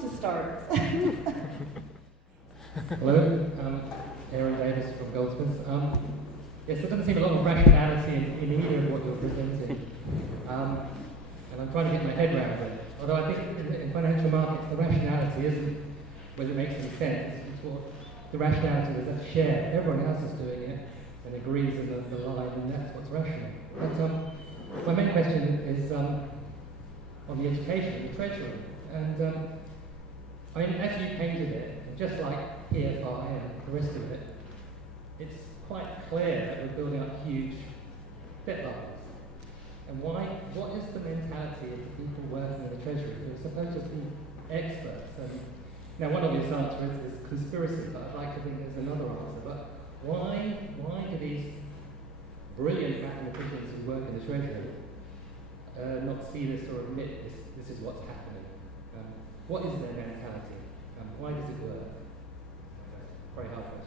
wants to start? Hello, Aaron Davis from Goldsmiths. Yes, there doesn't seem a lot of rationality in either of what you're presenting. And I'm trying to get my head around it. Although I think in financial markets, the rationality isn't whether it makes any sense. It's what the rationality is that's shared. Everyone else is doing it and agrees in the line, and that's what's rational. But my main question is on the education, the treasury. And I mean, as you painted it, just like PFI and the rest of it, it's quite clear that we're building up huge debt levels. And why? What is the mentality of the people working in the treasury who are supposed to be experts? Now, one obvious answer is conspiracy, but I'd like to think there's another answer. But why do these brilliant mathematicians who work in the treasury not see this or admit this is what's happening? What is their mentality? Why does it work? Very hard question.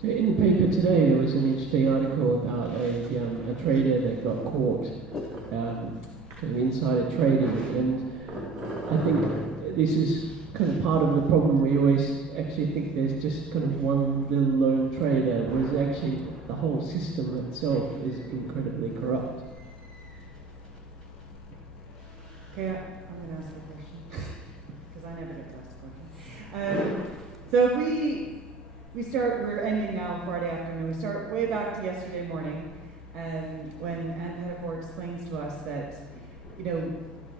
So in the paper today, there was an interesting article about a trader that got caught kind of insider trading, and I think this is kind of part of the problem. We always actually think there's just kind of one little lone trader, whereas actually the whole system itself is incredibly corrupt. Okay, I'm going to ask a question, because I never get to ask a question. So we're ending now Friday afternoon. We start way back to yesterday morning, when Anthropology explains to us that,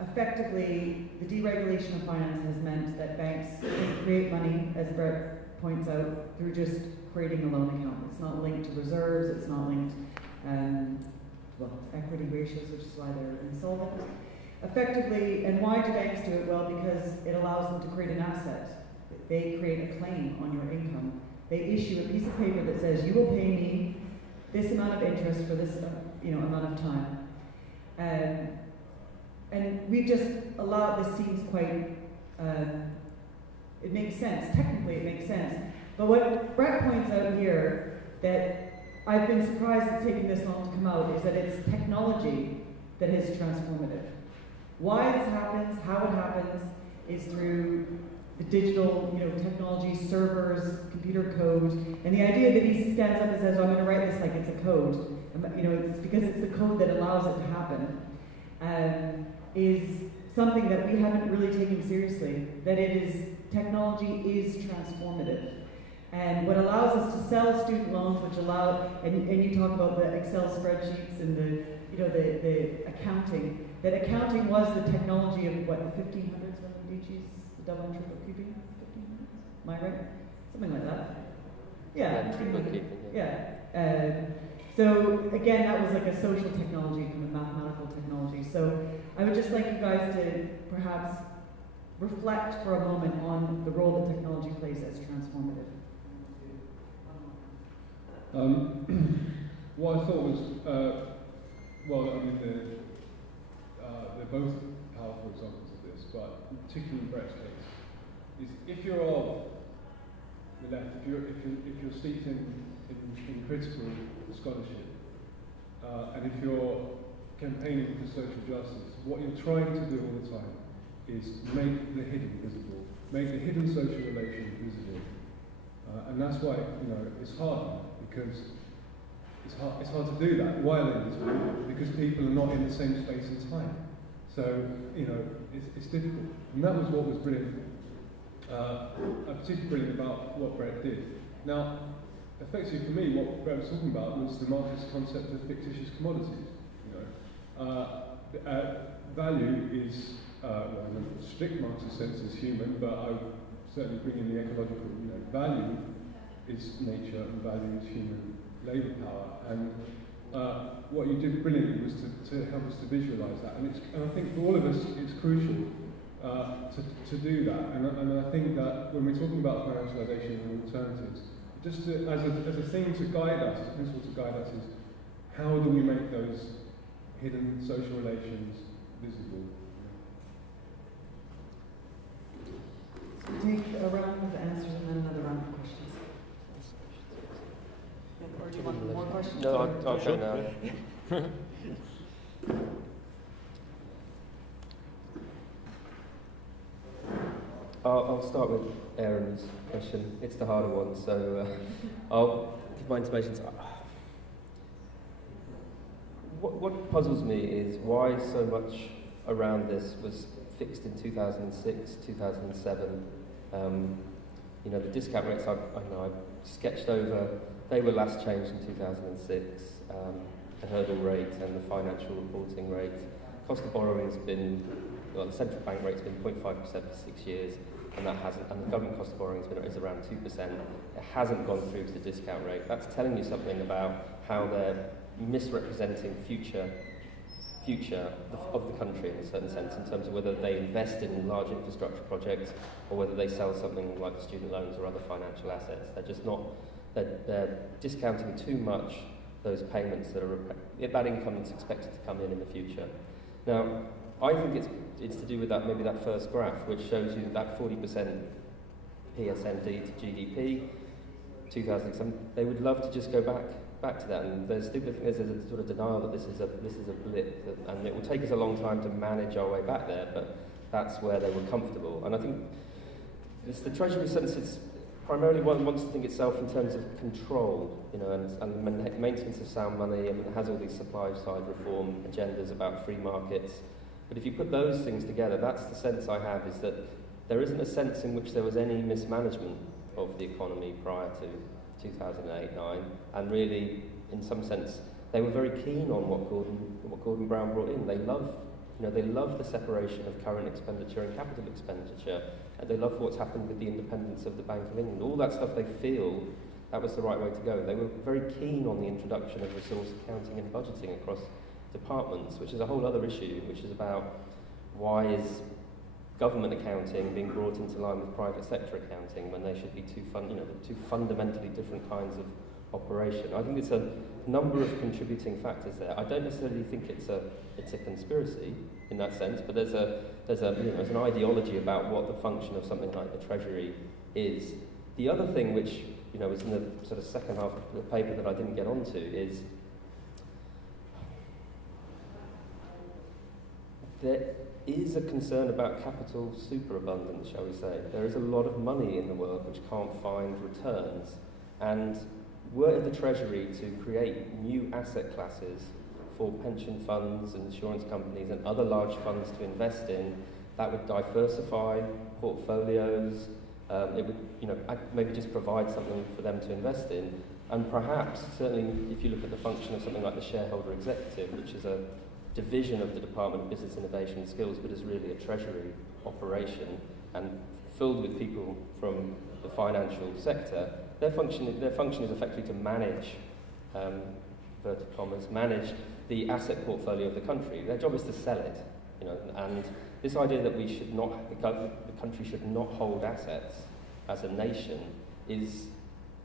effectively the deregulation of finance has meant that banks can create money, as Brett points out, through just creating a loan account. It's not linked to reserves, it's not linked to equity ratios, which is why they're insolvent. Effectively, and why do banks do it? Well, because it allows them to create an asset. They create a claim on your income. They issue a piece of paper that says, you will pay me this amount of interest for this amount of time. And we just allow, this seems quite, it makes sense. Technically it makes sense. But what Brett points out here, that I've been surprised it's taken this long to come out, is that it's technology that is transformative. Why this happens, how it happens, is through the digital, technology, servers, computer code, and the idea that he stands up and says, I'm going to write this like it's a code, it's because it's the code that allows it to happen, is something that we haven't really taken seriously, that technology is transformative. And what allows us to sell student loans, which allow, and you talk about the Excel spreadsheets and the accounting, that accounting was the technology of what, the 1500s when Medici's the double and triple keeping? 1500s? Am I right? Something like that. Yeah. Yeah. So again, that was like a social technology from a mathematical technology. So I would just like you guys to perhaps reflect for a moment on the role that technology plays as transformative. What I thought was, they're both powerful examples of this, but particularly in Brett's case, is if you're of the left, if you're steeped in critical scholarship, and if you're campaigning for social justice, what you're trying to do all the time is make the hidden visible, make the hidden social relation visible, and that's why it's hard, because it's hard to do that while invisible, because people are not in the same space and time. So it's difficult, and that was what was brilliant, particularly brilliant about what Brett did. Now, effectively for me, what Brett was talking about was the Marxist concept of fictitious commodities. Value is, in a strict Marxist sense, is human, but I would certainly bring in the ecological. Value is nature, and value is human labour power. And what you did brilliantly was to help us to visualise that. And I think for all of us, it's crucial to do that. And I think that when we're talking about financialisation and alternatives, just as a thing to guide us, as a principle to guide us, is how do we make those hidden social relations visible? So we take a round of answers and then another round of questions. Or do you want more questions? No, I'll go now. Yeah. I'll start with Aaron's question. It's the harder one, so I'll give my intimations. What puzzles me is why so much around this was fixed in 2006, 2007. You know, the discount rates I've sketched over, they were last changed in 2006. The hurdle rate and the financial reporting rate. Cost of borrowing's been, well, the central bank rate's been 0.5% for 6 years, and that hasn't, and the government cost of borrowing is around 2%. It hasn't gone through to the discount rate. That's telling you something about how they're misrepresenting future of the country in a certain sense, in terms of whether they invest in large infrastructure projects or whether they sell something like student loans or other financial assets. They're just not, they're discounting too much those payments that are, that income that's expected to come in the future. Now, I think it's to do with that, maybe that first graph, which shows you that 40% PSND to GDP, 2007, they would love to just go back to that, and there's a sort of denial that this is a blip, and it will take us a long time to manage our way back there, but that's where they were comfortable. And I think it's the Treasury sense it's primarily wants to think itself in terms of control, you know, and maintenance of sound money. I mean, it has all these supply side reform agendas about free markets, but if you put those things together, that's the sense I have, is that there isn't a sense in which there was any mismanagement of the economy prior to 2008-9, and really, in some sense, they were very keen on what Gordon Brown brought in. They loved the separation of current expenditure and capital expenditure, and they loved what's happened with the independence of the Bank of England. All that stuff, they feel that was the right way to go. They were very keen on the introduction of resource accounting and budgeting across departments, which is a whole other issue, which is about why is government accounting being brought into line with private sector accounting when they should be two fundamentally different kinds of operation. I think it's a number of contributing factors there. I don't necessarily think it's a conspiracy in that sense, but there's an ideology about what the function of something like the Treasury is. The other thing, which is in the sort of second half of the paper that I didn't get onto, is there is a concern about capital superabundance, shall we say. There is a lot of money in the world which can't find returns, and were the Treasury to create new asset classes for pension funds and insurance companies and other large funds to invest in, that would diversify portfolios. It would, maybe just provide something for them to invest in, and perhaps, certainly, if you look at the function of something like the shareholder executive, which is a division of the Department of Business Innovation and Skills, but is really a Treasury operation and filled with people from the financial sector. Their function is effectively to manage, inverted commas, manage the asset portfolio of the country. Their job is to sell it, and this idea that the country should not hold assets as a nation is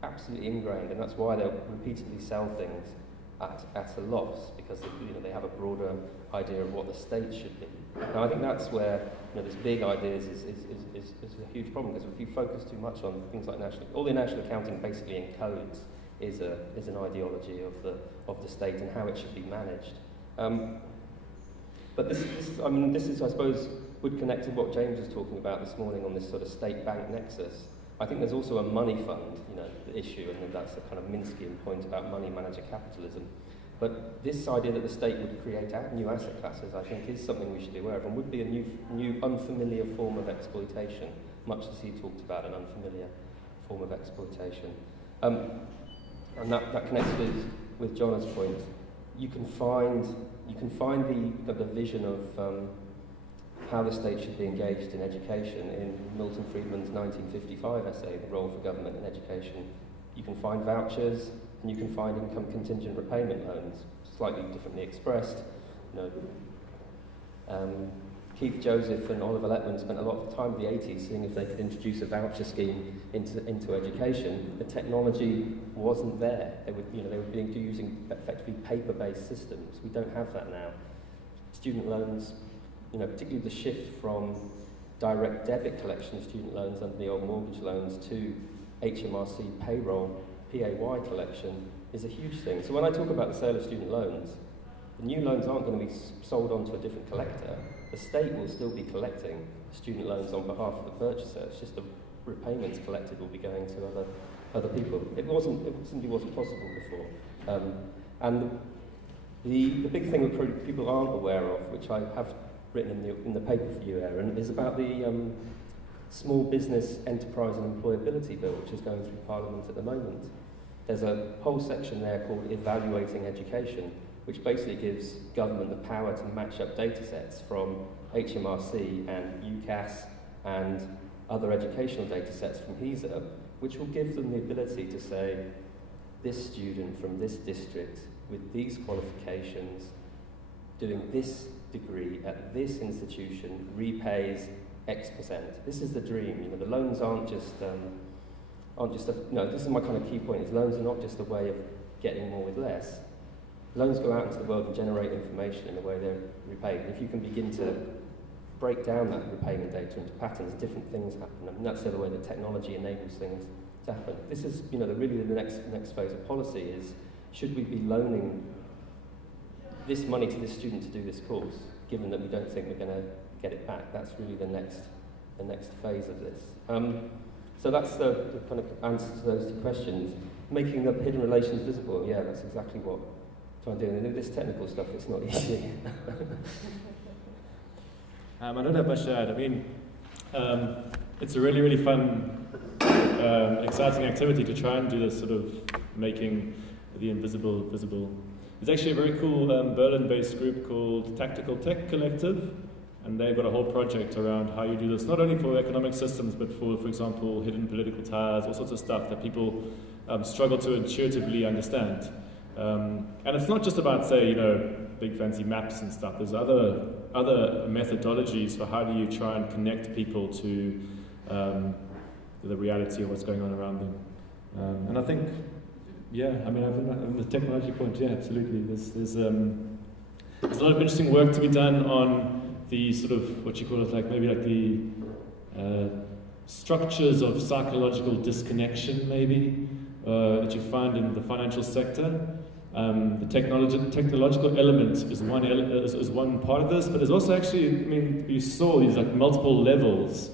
absolutely ingrained, and that's why they'll repeatedly sell things at a loss, because they have a broader idea of what the state should be. Now, I think that's where this big ideas is a huge problem, because if you focus too much on things like all the national accounting basically encodes is an ideology of the state and how it should be managed. But this is, I suppose, would connect to what James was talking about this morning on this sort of state-bank nexus. I think there's also a money fund, issue, and that's a kind of Minskian point about money manager capitalism. But this idea that the state would create new asset classes, I think, is something we should be aware of, and would be a new unfamiliar form of exploitation, much as he talked about an unfamiliar form of exploitation. And that connects with Jonna's point. You can find the vision of how the state should be engaged in education in Milton Friedman's 1955 essay, The Role for Government in Education. You can find vouchers, and you can find income contingent repayment loans, slightly differently expressed. Keith Joseph and Oliver Letwin spent a lot of time in the 80s seeing if they could introduce a voucher scheme into education. The technology wasn't there. They were using effectively paper-based systems. We don't have that now. Student loans, particularly the shift from direct debit collection of student loans under the old mortgage loans to HMRC payroll, PAY collection, is a huge thing. So when I talk about the sale of student loans, the new loans aren't going to be sold on to a different collector. The state will still be collecting student loans on behalf of the purchaser. It's just the repayments collected will be going to other people. It simply wasn't possible before. And the big thing that people aren't aware of, which I have written in the paper for you, Aaron, is about the Small Business Enterprise and Employability Bill, which is going through Parliament at the moment. There's a whole section there called Evaluating Education, which basically gives government the power to match up data sets from HMRC and UCAS and other educational data sets from HESA, which will give them the ability to say, this student from this district with these qualifications, doing this degree at this institution, repays X%. This is the dream. You know, the loans aren't just this is my kind of key point, is loans are not just a way of getting more with less. Loans go out into the world and generate information in the way they're repaid. And if you can begin to break down that repayment data into patterns, different things happen. And that's the other way that technology enables things to happen. This is, you know, really the next phase of policy is, should we be loaning this money to this student to do this course, given that we don't think we're going to get it back? That's really the next phase of this. So that's the kind of answer to those two questions. Making the hidden relations visible, yeah, that's exactly what I'm trying to do. And this technical stuff, it's not easy. I don't have much to add. I mean, it's a really, really fun, exciting activity to try and do this sort of making the invisible visible. There's actually a very cool Berlin-based group called Tactical Tech Collective, and they've got a whole project around how you do this, not only for economic systems, but for example, hidden political ties, all sorts of stuff that people struggle to intuitively understand. And it's not just about, say, you know, big fancy maps and stuff. There's other methodologies for how do you try and connect people to the reality of what's going on around them. And I think, yeah, I mean, on the technology point, yeah, absolutely. There's a lot of interesting work to be done on the sort of, what you call it, like maybe like the structures of psychological disconnection, maybe, that you find in the financial sector. The technological element is one part of this, but there's also actually, I mean, you saw these like multiple levels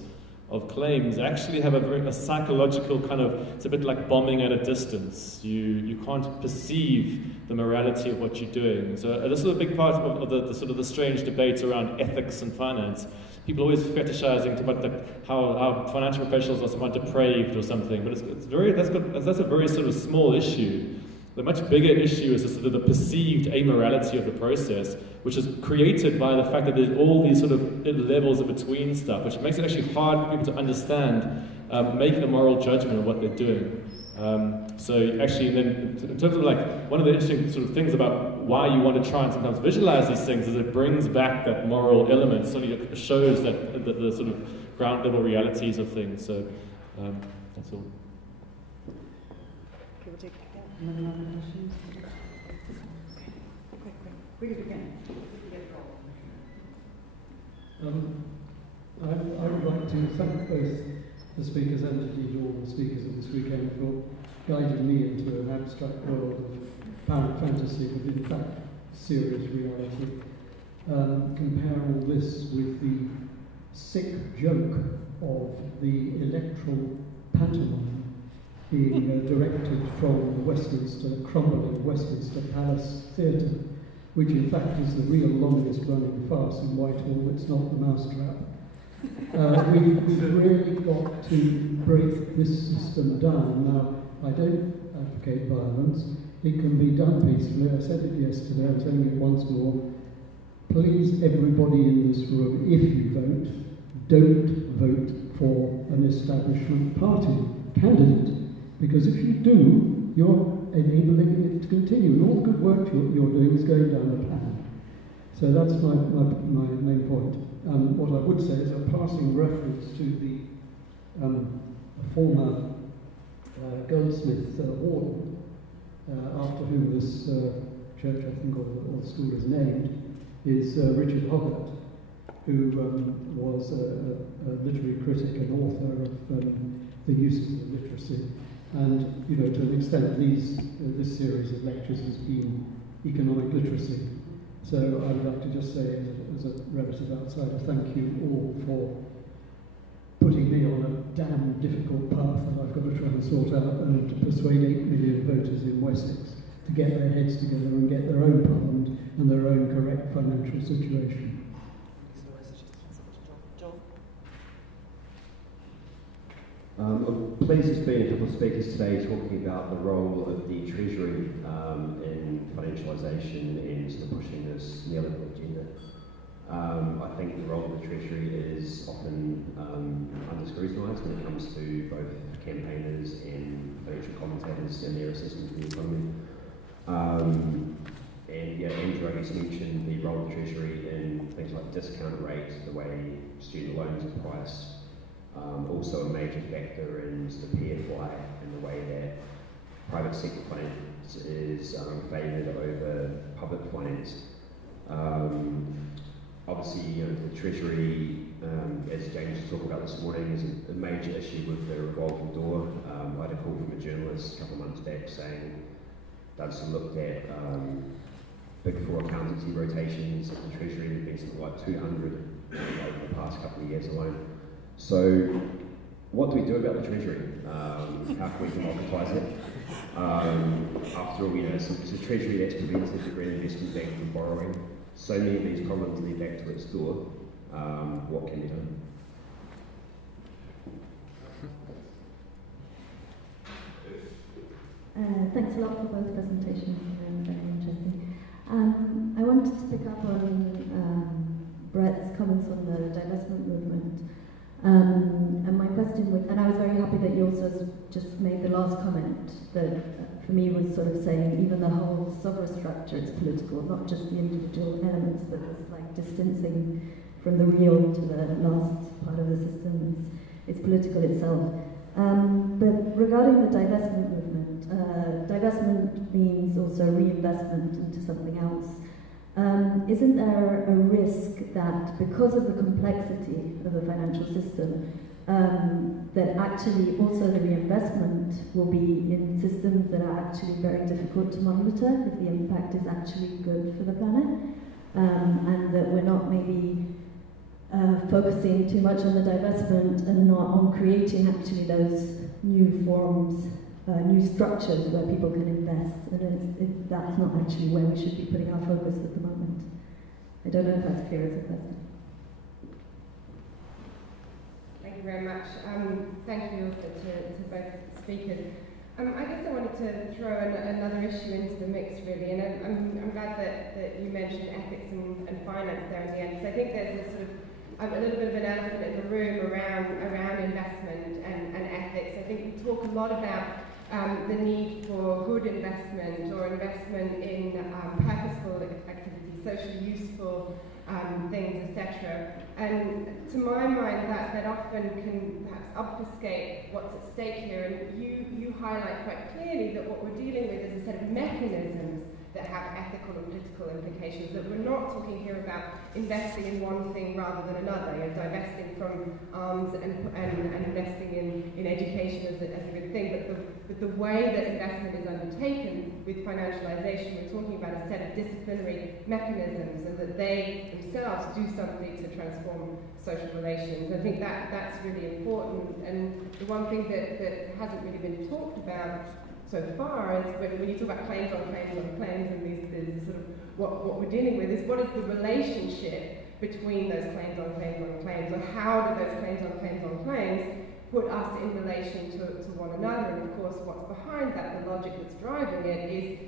of claims actually have a psychological kind of, it's a bit like bombing at a distance. You can't perceive the morality of what you're doing. So this is a big part of the sort of the strange debate around ethics and finance. People always fetishizing about how financial professionals are somewhat depraved or something, but that's a very sort of small issue. The much bigger issue is sort of the perceived amorality of the process, which is created by the fact that there's all these sort of levels in between stuff, which makes it actually hard for people to understand, make a moral judgment of what they're doing. So actually then, in terms of like, one of the interesting sort of things about why you want to try and sometimes visualize these things is it brings back that moral element, so it shows that the sort of ground level realities of things. So that's all. Okay, we'll take another questions. Quick. We can begin. I would like to thank both the speakers and indeed all the speakers of this weekend for guiding me into an abstract world of power fantasy, but in fact serious reality. Compare all this with the sick joke of the electoral pantomime being directed from the Westminster, crumbling Westminster Palace Theatre, which in fact is the real longest running farce in Whitehall. It's not the mousetrap. We've really got to break this system down. Now, I don't advocate violence. It can be done peacefully. I said it yesterday, I'm saying it once more. Please, everybody in this room, if you vote, don't vote for an establishment party candidate. Because if you do, you're enabling it to continue. And all the good work you're doing is going down the pan. So that's my main point. What I would say is a passing reference to the former Goldsmith warden, after whom this church, I think, or the school is named, is Richard Hoggart, who was a literary critic and author of the uses of literacy. And, you know, to an extent, this series of lectures has been economic literacy. So I would like to just say, as a relative outsider, thank you all for putting me on a damn difficult path that I've got to try and sort out and to persuade 8 million voters in Wessex to get their heads together and get their own parliament and their own correct financial situation. I'm pleased there's been a couple of speakers today talking about the role of the Treasury in financialisation and sort of pushing this neoliberal agenda. I think the role of the Treasury is often under scrutinised when it comes to both campaigners and financial commentators and their assessment of the economy. And yeah, Andrew, I guess, mentioned the role of the Treasury in things like discount rate, the way student loans are priced. Also a major factor in the PFY and the way that private sector finance is favoured over public finance. Obviously, you know, the Treasury, as James was talking about this morning, is a major issue with the revolving door. I had a call from a journalist a couple of months back saying they've sort of looked at Big Four accountancy rotations at the Treasury. There've been something like 200 over the past couple of years alone. So, what do we do about the Treasury? How can we democratise it? After all, you know, it's a Treasury that's prevented the Green Investment Bank from borrowing. So many of these problems lead back to its door. What can be done? Thanks a lot for both presentations, very interesting. I wanted to pick up on Brett's comments on the divestment movement. And my question would, and I was very happy that you also just made the last comment that for me was sort of saying even the whole sovereign structure is political, not just the individual elements, but it's like distancing from the real to the last part of the system. It's political itself. But regarding the divestment movement, divestment means also reinvestment into something else. Isn't there a risk that because of the complexity of the financial system, that actually also the reinvestment will be in systems that are actually very difficult to monitor if the impact is actually good for the planet, and that we're not maybe focusing too much on the divestment and not on creating actually those new forms, new structures where people can invest, and that's not actually where we should be putting our focus at the moment. I don't know if that's clear as a question. Thank you very much. Thank you also to both speakers. I guess I wanted to throw another issue into the mix, really, and I'm glad that you mentioned ethics and finance there in the end, because I think there's a sort of a little bit of an elephant in the room around investment and ethics. I think we talk a lot about the need for good investment or investment in purposeful activities, socially useful things, etc. And to my mind, that often can perhaps obfuscate what's at stake here. And you highlight quite clearly that what we're dealing with is a set of mechanisms that have ethical and political implications, that we're not talking here about investing in one thing rather than another, you know, divesting from arms and investing in education as a good thing, but the way that investment is undertaken with financialisation, we're talking about a set of disciplinary mechanisms, and that they themselves do something to transform social relations. I think that's really important, and the one thing that hasn't really been talked about so far is when you talk about claims on claims on claims, and these sort of what we're dealing with is what is the relationship between those claims on claims on claims, or how do those claims on claims put us in relation to one another. And of course what's behind that, the logic that's driving it, is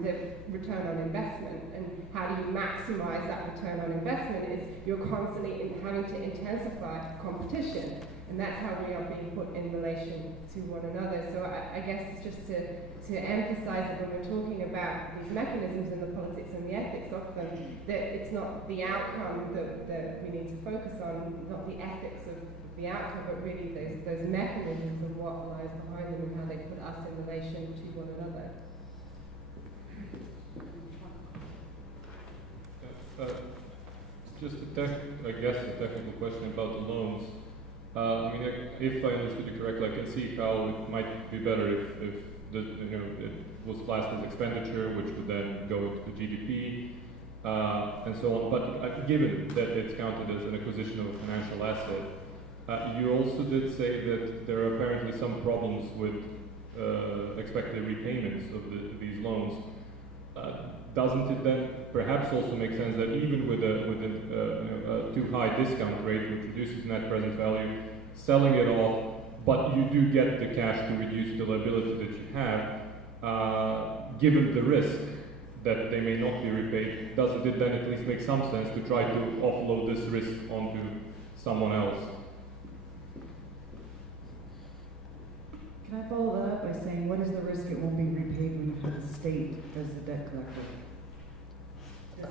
the return on investment. And how do you maximise that return on investment is you're constantly having to intensify competition. And that's how we are being put in relation to one another. So I guess it's just to emphasise that when we're talking about these mechanisms in the politics and the ethics of them, that it's not the outcome that we need to focus on, not the ethics of the outcome, but really those mechanisms and what lies behind them and how they put us in relation to one another. Just a technical question about the loans. I mean, if I understood you correctly, I can see how it might be better if it was classed as expenditure, which would then go into the GDP, and so on. But given that it's counted as an acquisition of a financial asset, you also did say that there are apparently some problems with expected repayments of these loans. Doesn't it then perhaps also make sense that even with a too high discount rate, which reduces net present value, selling it off, but you do get the cash to reduce the liability that you have, given the risk that they may not be repaid, doesn't it then at least make some sense to try to offload this risk onto someone else? Can I follow that up by saying, what is the risk it won't be repaid when you have the state as the debt collector? Does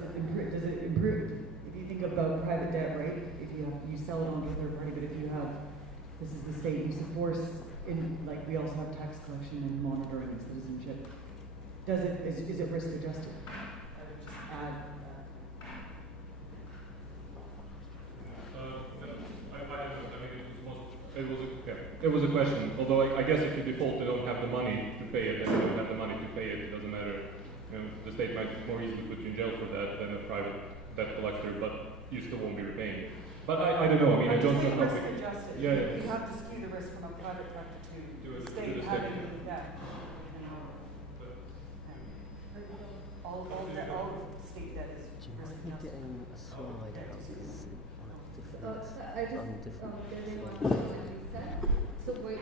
it improve? If you think about private debt, right? If you sell it on to a third party, but if you have, this is the state, use of force, like we also have tax collection and monitoring and citizenship. Is it risk adjusted? I would just add that. It was a question. Although I guess if you default, they don't have the money to pay it, and they don't have the money to pay it, it doesn't matter. The state might more easily put you in jail for that than a private debt collector, but you still won't be repaying. But I don't know. I mean, I don't know how risk adjusted. Yeah. You have to skew the risk from a private collector to the state having that. All state debt is risk adjusted. I just building on what you said. So were you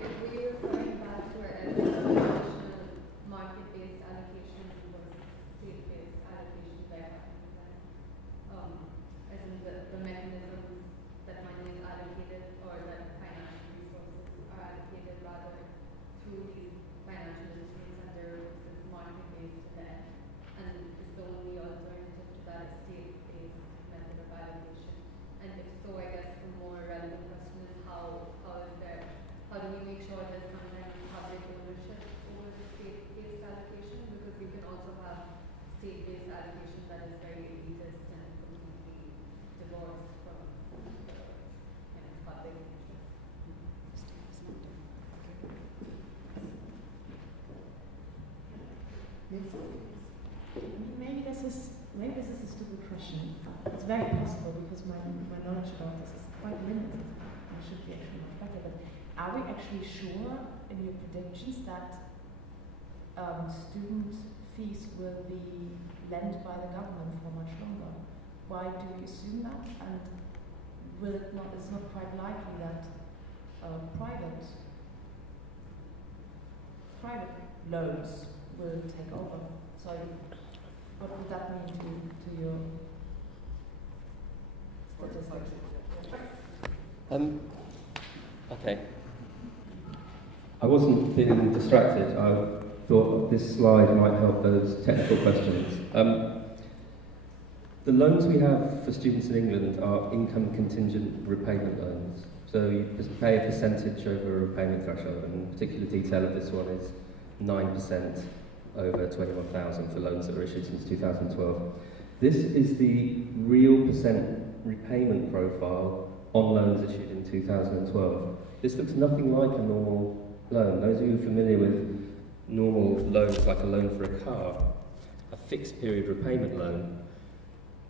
referring back to a traditional market-based allocation versus state-based allocation there? As in the mechanisms that money is allocated or that financial resources are allocated rather through these financial instruments and they're market-based to them, and is the only alternative to that a state-based method of allocation? And if so, I guess the more relevant question is how do we make sure there's some kind of public ownership over the state-based allocation? Because we can also have state-based allocation that is very elitist and completely divorced from the kind of public interest. Maybe this is a stupid question. It's very possible because my knowledge about this is quite limited. I should be actually much better. But are we actually sure in your predictions that student fees will be lent by the government for much longer? Why do you assume that? And it's not quite likely that private loans will take over. So what would that mean to your statistics? Okay. I wasn't being distracted. I thought this slide might help those technical questions. The loans we have for students in England are income contingent repayment loans. So you just pay a percentage over a repayment threshold, and particular detail of this one is 9% over 21,000 for loans that were issued since 2012. This is the real percent repayment profile on loans issued in 2012. This looks nothing like a normal loan. Those of you familiar with normal loans, like a loan for a car, a fixed period repayment loan,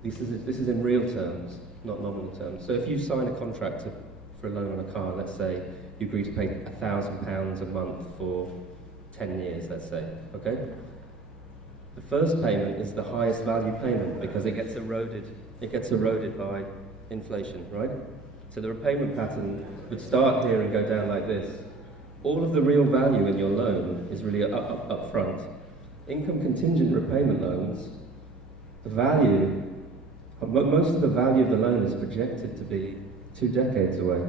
this is in real terms, not nominal terms. So if you sign a contract for a loan on a car, let's say you agree to pay £1,000 a month for 10 years, let's say, okay? The first payment is the highest value payment because it gets eroded by inflation, right? So the repayment pattern would start here and go down like this. All of the real value in your loan is really up front. Income contingent repayment loans, the value, most of the value of the loan is projected to be 2 decades away.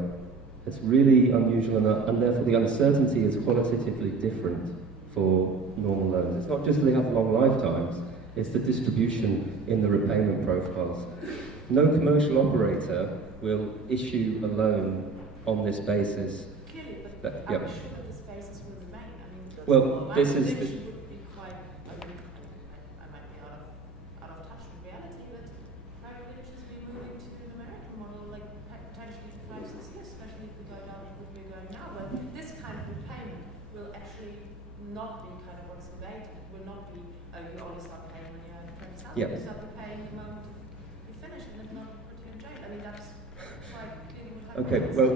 It's really unusual, and therefore the uncertainty is qualitatively different for normal loans. It's not just they have long lifetimes, it's the distribution in the repayment profiles. No commercial operator will issue a loan on this basis. Clearly, but are we sure that this basis will remain? I mean, well, this is... would be quite, I might be out of touch with reality, but private ventures will be moving to an American model, like potentially for 5-6 years, especially if we go down not be kind of what's debated. It will not be, you only start paying when you have 20,000. Yeah. You start paying the moment you finish, and if not, put you in jail. I mean, that's quite clearly what happens. Okay, well,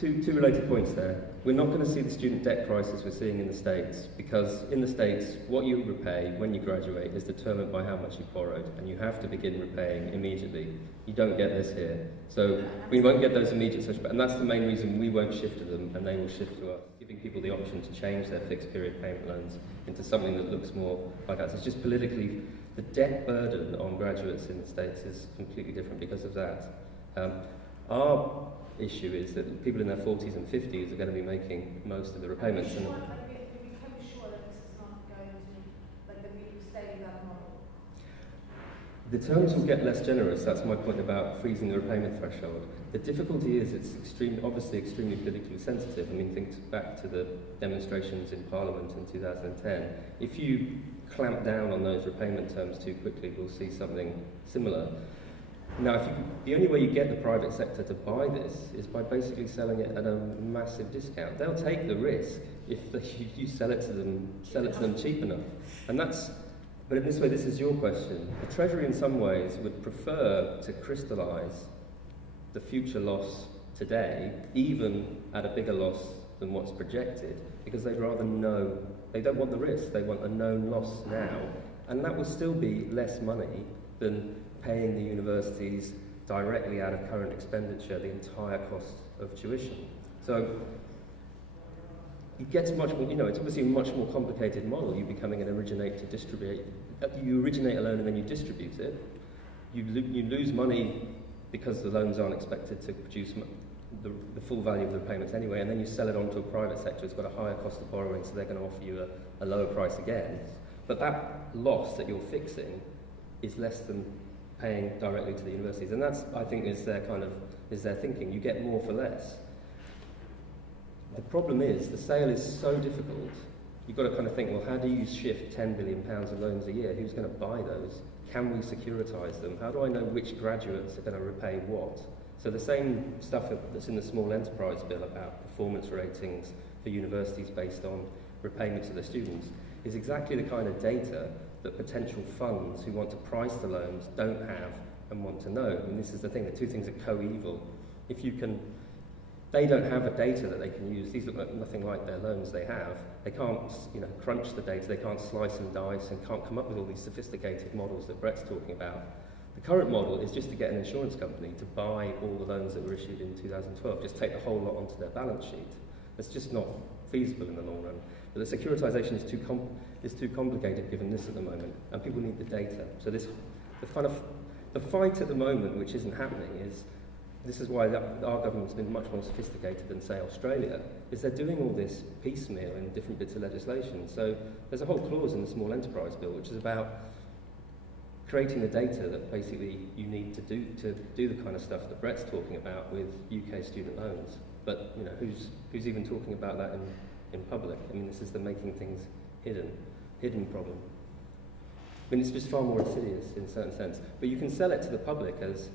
two related points there. We're not going to see the student debt crisis we're seeing in the States, because in the States, what you repay when you graduate is determined by how much you borrowed, and you have to begin repaying immediately. You don't get this here. So we won't get those immediate social, and that's the main reason we won't shift to them, and they will shift to us, giving people the option to change their fixed period payment loans into something that looks more like us. It's just politically, the debt burden on graduates in the States is completely different because of that. Our issue is that people in their 40s and 50s are going to be making most of the repayments. Are you sure that this is not going to, that we stay in that model? The terms will get less generous. That's my point about freezing the repayment threshold. The difficulty is it's obviously extremely politically sensitive. I mean, think back to the demonstrations in Parliament in 2010. If you clamp down on those repayment terms too quickly, we'll see something similar. Now, the only way you get the private sector to buy this is by basically selling it at a massive discount. They'll take the risk if you sell it to them cheap enough. And but in this way, this is your question. The Treasury in some ways would prefer to crystallise the future loss today, even at a bigger loss than what's projected, because they'd rather know, they don't want the risk, they want a known loss now. And that will still be less money than paying the universities directly out of current expenditure the entire cost of tuition. So it gets much more, it's obviously a much more complicated model. You becoming an originate to distribute. You originate a loan and then you distribute it. You lose money because the loans aren't expected to produce the full value of the payments anyway, and then you sell it on to a private sector who's got a higher cost of borrowing, so they're going to offer you a lower price again. But that loss that you're fixing is less than paying directly to the universities, and that's, I think, is their thinking. You get more for less. The problem is the sale is so difficult. You've got to kind of think, well, how do you shift £10 billion of loans a year? Who's going to buy those? Can we securitise them? How do I know which graduates are going to repay what? So the same stuff that's in the small enterprise bill about performance ratings for universities based on repayment to their students is exactly the kind of data that potential funds who want to price the loans don't have and want to know. I mean, this is the thing, the two things are co-evil. They don't have a data that they can use. These look like nothing like their loans they have. They can't, crunch the data. They can't slice and dice and can't come up with all these sophisticated models that Brett's talking about. The current model is just to get an insurance company to buy all the loans that were issued in 2012, just take the whole lot onto their balance sheet. That's just not feasible in the long run. But the securitisation is too complicated given this at the moment, and people need the data. So the fight at the moment, which isn't happening, this is why our government's been much more sophisticated than, say, Australia, is they're doing all this piecemeal in different bits of legislation. So there's a whole clause in the Small Enterprise Bill which is about creating the data that basically you need to do the kind of stuff that Brett's talking about with UK student loans. But who's even talking about that in public? I mean, this is the making things hidden problem. I mean, it's just far more insidious in a certain sense. But you can sell it to the public as,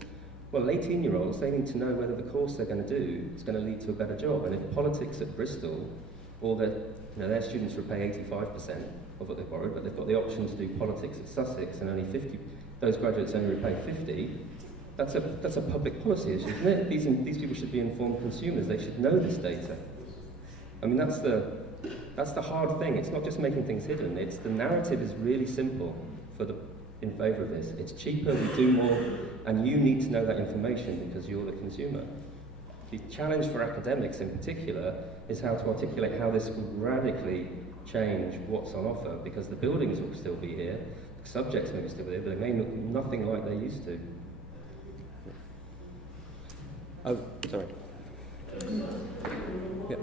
well, 18-year-olds, they need to know whether the course they're going to do is going to lead to a better job. And if politics at Bristol, or their students repay 85% of what they borrowed, but they've got the option to do politics at Sussex and only 50, those graduates only repay 50, that's a public policy issue, isn't it? These people should be informed consumers. They should know this data. I mean, that's the hard thing. It's not just making things hidden. It's the narrative is really simple in favour of this. It's cheaper, we do more, and you need to know that information because you're the consumer. The challenge for academics in particular is how to articulate how this would radically change what's on offer, because the buildings will still be here, the subjects may still be here, but they may look nothing like they used to. Oh, sorry. Yeah.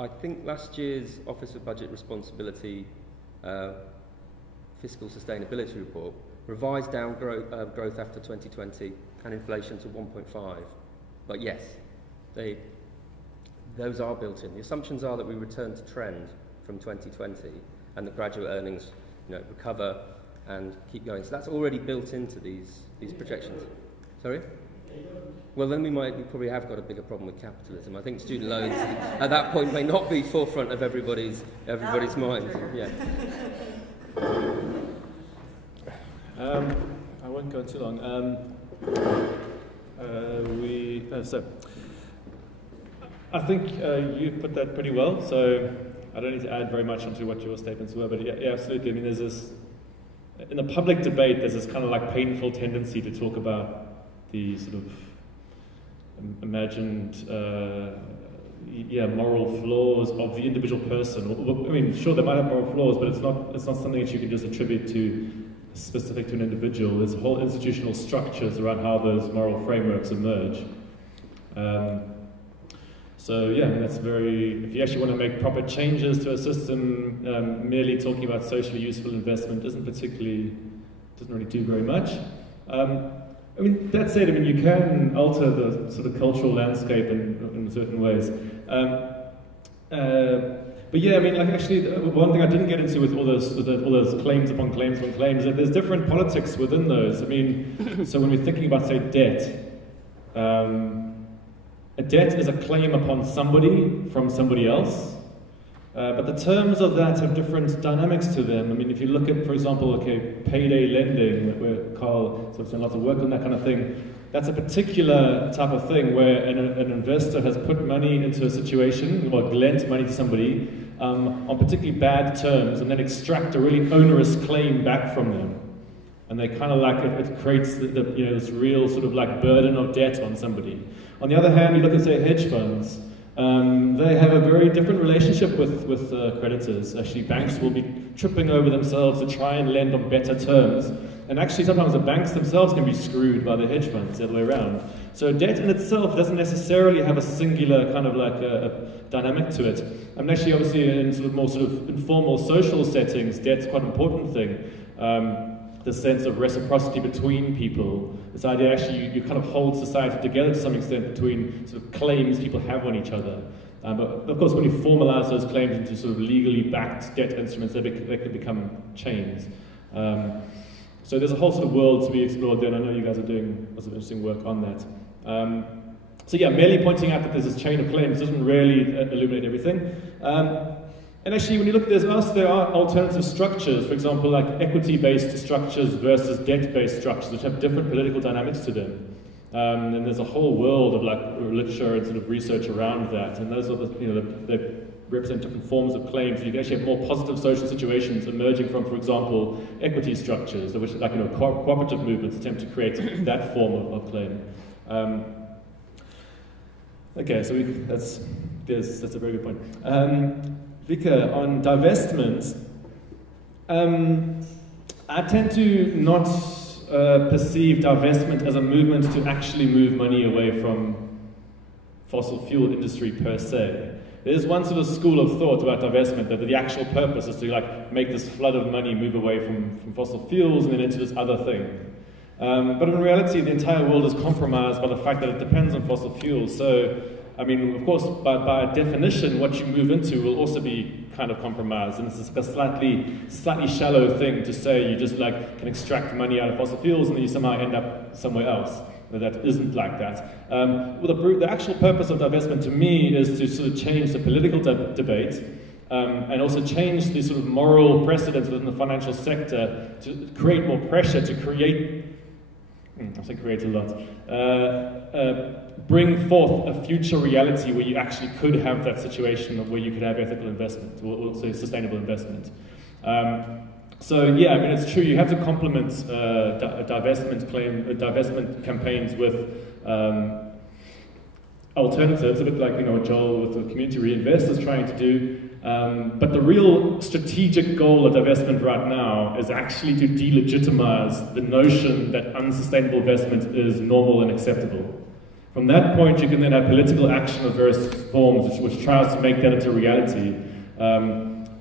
I think last year's Office of Budget Responsibility Fiscal Sustainability Report revised down growth after 2020 and inflation to 1.5. But yes, those are built in. The assumptions are that we return to trend from 2020 and that graduate earnings recover and keep going. So that's already built into these projections. Sorry? Well, then we probably have got a bigger problem with capitalism. I think student loans at that point may not be forefront of everybody's mind. Yeah. I won't go too long. So I think you put that pretty well. So I don't need to add very much onto what your statements were, but yeah, absolutely. I mean, there's this in the public debate. There's this kind of like painful tendency to talk about the sort of imagined, moral flaws of the individual person. I mean, sure, they might have moral flaws, but it's not something that you can just attribute to specific to an individual. There's whole institutional structures around how those moral frameworks emerge. So yeah, that's very. If you actually want to make proper changes to a system, merely talking about socially useful investment doesn't really do very much. I mean, that said, I mean, you can alter the sort of cultural landscape in certain ways. But yeah, I mean, like actually, one thing I didn't get into with all those claims upon claims upon claims, that there's different politics within those. I mean, so when we're thinking about, say, debt, a debt is a claim upon somebody from somebody else. But the terms of that have different dynamics to them. I mean, if you look at, for example, payday lending, where Carl sort of done lots of work on that kind of thing, that's a particular type of thing where an investor has put money into a situation, or lent money to somebody on particularly bad terms, and then extract a really onerous claim back from them. And they kind of like, it creates this real sort of like burden of debt on somebody. On the other hand, you look at, say, hedge funds. They have a very different relationship with creditors. Actually, banks will be tripping over themselves to try and lend on better terms. And actually, sometimes the banks themselves can be screwed by the hedge funds the other way around. So debt in itself doesn't necessarily have a singular kind of like a dynamic to it. And actually, obviously, in sort of more sort of informal social settings, debt's quite an important thing. The sense of reciprocity between people, this idea actually you kind of hold society together to some extent between sort of claims people have on each other. But of course, when you formalize those claims into sort of legally backed debt instruments, they can become chains. So there's a whole sort of world to be explored there, and I know you guys are doing lots of interesting work on that. So yeah, merely pointing out that there's this chain of claims doesn't really illuminate everything. And actually, when you look at there are alternative structures, for example, like equity-based structures versus debt-based structures, which have different political dynamics to them. And there's a whole world of like literature and sort of research around that. And those are they represent different forms of claims. You can actually have more positive social situations emerging from, for example, equity structures, which like cooperative movements attempt to create that form of claim. Okay, so that's a very good point. Vika, on divestment, I tend to not perceive divestment as a movement to actually move money away from fossil fuel industry per se. There's one sort of school of thought about divestment that the actual purpose is to like make this flood of money move away from fossil fuels and then into this other thing. But in reality, the entire world is compromised by the fact that it depends on fossil fuels. So, I mean, of course, by definition, what you move into will also be kind of compromised. And it's like a slightly shallow thing to say you just like can extract money out of fossil fuels and then you somehow end up somewhere else. That isn't like that. The actual purpose of divestment to me is to sort of change the political debate and also change the sort of moral precedents within the financial sector to create more pressure to create, I say create a lot, bring forth a future reality where you actually could have that situation where you could have ethical investment or say sustainable investment. So yeah, I mean it's true. You have to complement divestment campaigns with alternatives, a bit like Joel with the community reinvest is trying to do. But the real strategic goal of divestment right now is actually to delegitimize the notion that unsustainable investment is normal and acceptable. From that point, you can then have political action of various forms, which tries to make that into reality.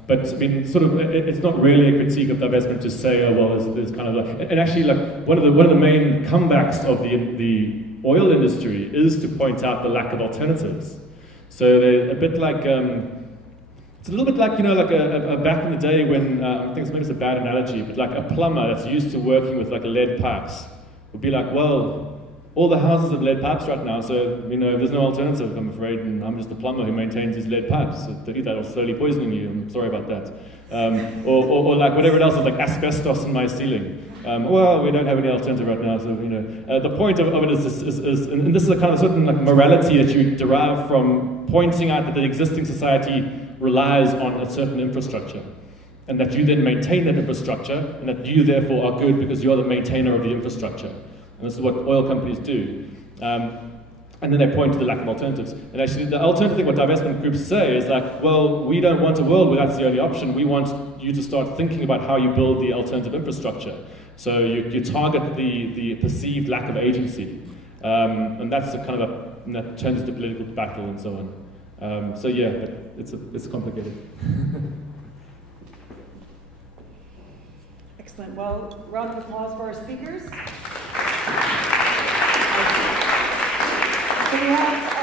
But I mean, sort of, it's not really a critique of divestment to say, oh well, there's kind of like, and actually, like one of the main comebacks of the oil industry is to point out the lack of alternatives. So they're a bit like, it's a little bit like, you know, like a back in the day when, I think maybe it's a bad analogy, but like a plumber that's used to working with like lead pipes would be like, well, all the houses have lead pipes right now, so, you know, there's no alternative, I'm afraid, and I'm just the plumber who maintains these lead pipes. So to do that, or slowly poisoning you, I'm sorry about that. Or like whatever else is like asbestos in my ceiling. Well, we don't have any alternative right now, so, you know. The point of it is, and this is a kind of certain like morality that you derive from pointing out that the existing society relies on a certain infrastructure, and that you then maintain that infrastructure, and that you therefore are good because you're the maintainer of the infrastructure. And this is what oil companies do. And then they point to the lack of alternatives. And actually, the alternative thing what divestment groups say is like, well, we don't want a world where that's the only option. We want you to start thinking about how you build the alternative infrastructure. So you target the perceived lack of agency. And that's a kind of and that turns into political battle and so on. So yeah, but it's complicated. Excellent. Well, round of applause for our speakers. So we have